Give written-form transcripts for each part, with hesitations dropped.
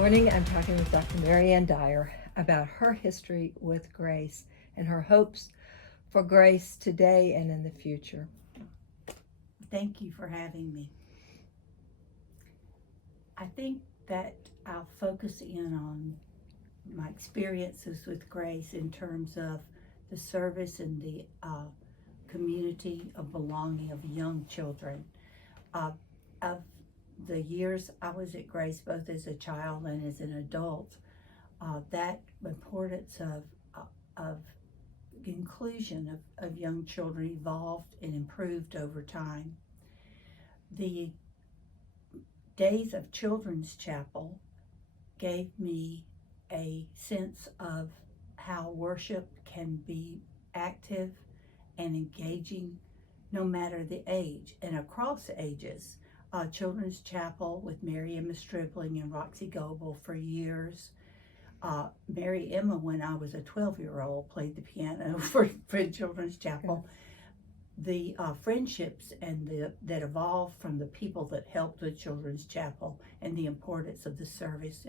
morning, I'm talking with Dr. Merrianne Dyer about her history with grace and her hopes for grace today and in the future. Thank you for having me. I think that I'll focus in on my experiences with grace in terms of the service and the community of belonging of young children. Of the years I was at Grace, both as a child and as an adult, that importance of inclusion of young children evolved and improved over time. The days of Children's Chapel gave me a sense of how worship can be active and engaging no matter the age and across ages. Children's Chapel with Merrianne Stribling and Roxy Goebel for years. Mary Emma, when I was a 12-year-old, played the piano for Children's Chapel. The friendships and that evolved from the people that helped with Children's Chapel and the importance of the service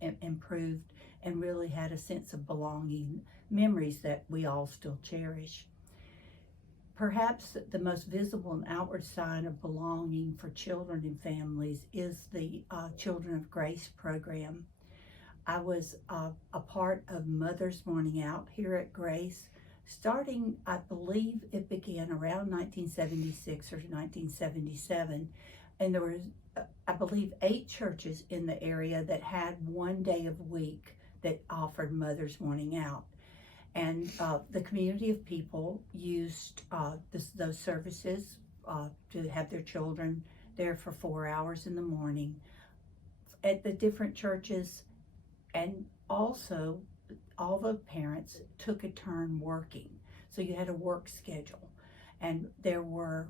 improved and really had a sense of belonging, memories that we all still cherish. Perhaps the most visible and outward sign of belonging for children and families is the Children of Grace program. I was a part of Mother's Morning Out here at Grace, starting, I believe it began around 1976 or 1977, and there was, I believe, 8 churches in the area that had one day of week that offered Mother's Morning Out. And the community of people used those services to have their children there for 4 hours in the morning at the different churches, and also all the parents took a turn working. So you had a work schedule, and there were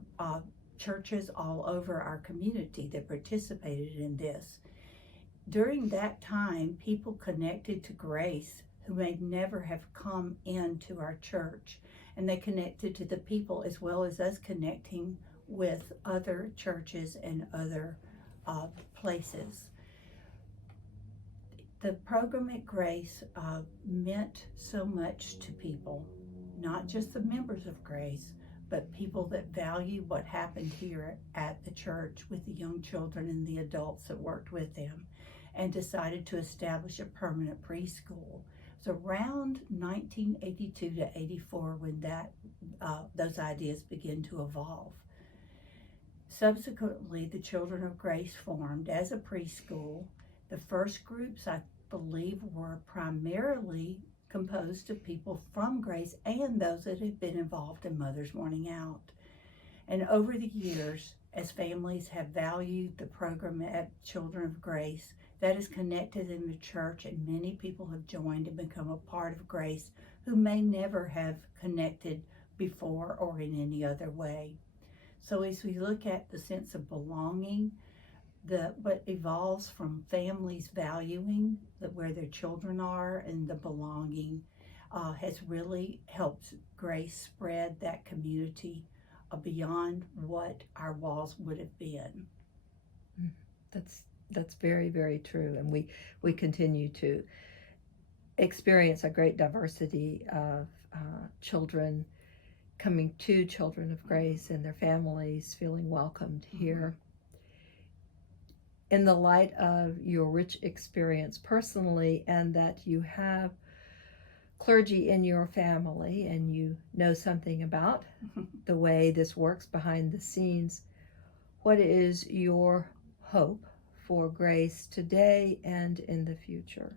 churches all over our community that participated in this. During that time, people connected to Grace who may never have come into our church, and they connected to the people as well as us connecting with other churches and other places. The program at Grace meant so much to people, not just the members of Grace, but people that value what happened here at the church with the young children and the adults that worked with them, and decided to establish a permanent preschool. It was around 1982 to 84 when those ideas began to evolve. Subsequently, the Children of Grace formed as a preschool. The first groups, I believe, were primarily composed of people from Grace and those that had been involved in Mother's Morning Out. And over the years, as families have valued the program at Children of Grace, that is connected in the church, and many people have joined and become a part of Grace who may never have connected before or in any other way. So as we look at the sense of belonging, what evolves from families valuing where their children are and the belonging has really helped Grace spread that community beyond what our walls would have been. That's very, very true, and we continue to experience a great diversity of children coming to Children of Grace and their families feeling welcomed here. In the light of your rich experience personally, and that you have clergy in your family and you know something about the way this works behind the scenes, what is your hope for Grace today and in the future?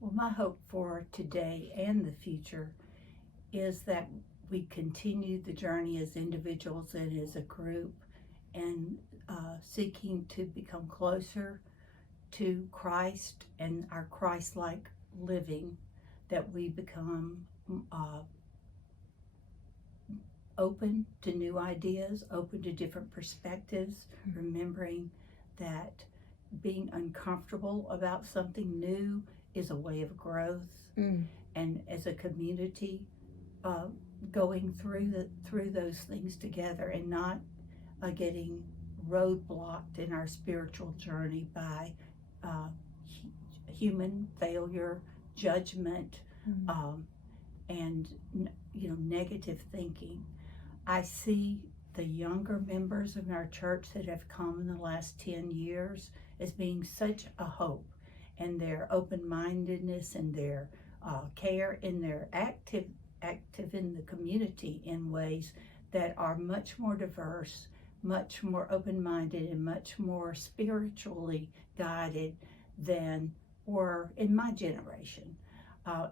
Well, my hope for today and the future is that we continue the journey as individuals and as a group, and seeking to become closer to Christ and our Christ-like living, that we become open to new ideas, open to different perspectives, remembering that being uncomfortable about something new is a way of growth, and as a community going through those things together, and not getting roadblocked in our spiritual journey by human failure, judgment, and negative thinking. I see the younger members of our church that have come in the last 10 years as being such a hope, and their open-mindedness and their care and their active in the community in ways that are much more diverse, much more open-minded, and much more spiritually guided than were in my generation.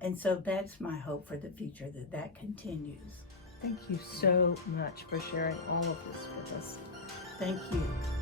And so that's my hope for the future, that continues. Thank you so much for sharing all of this with us. Thank you.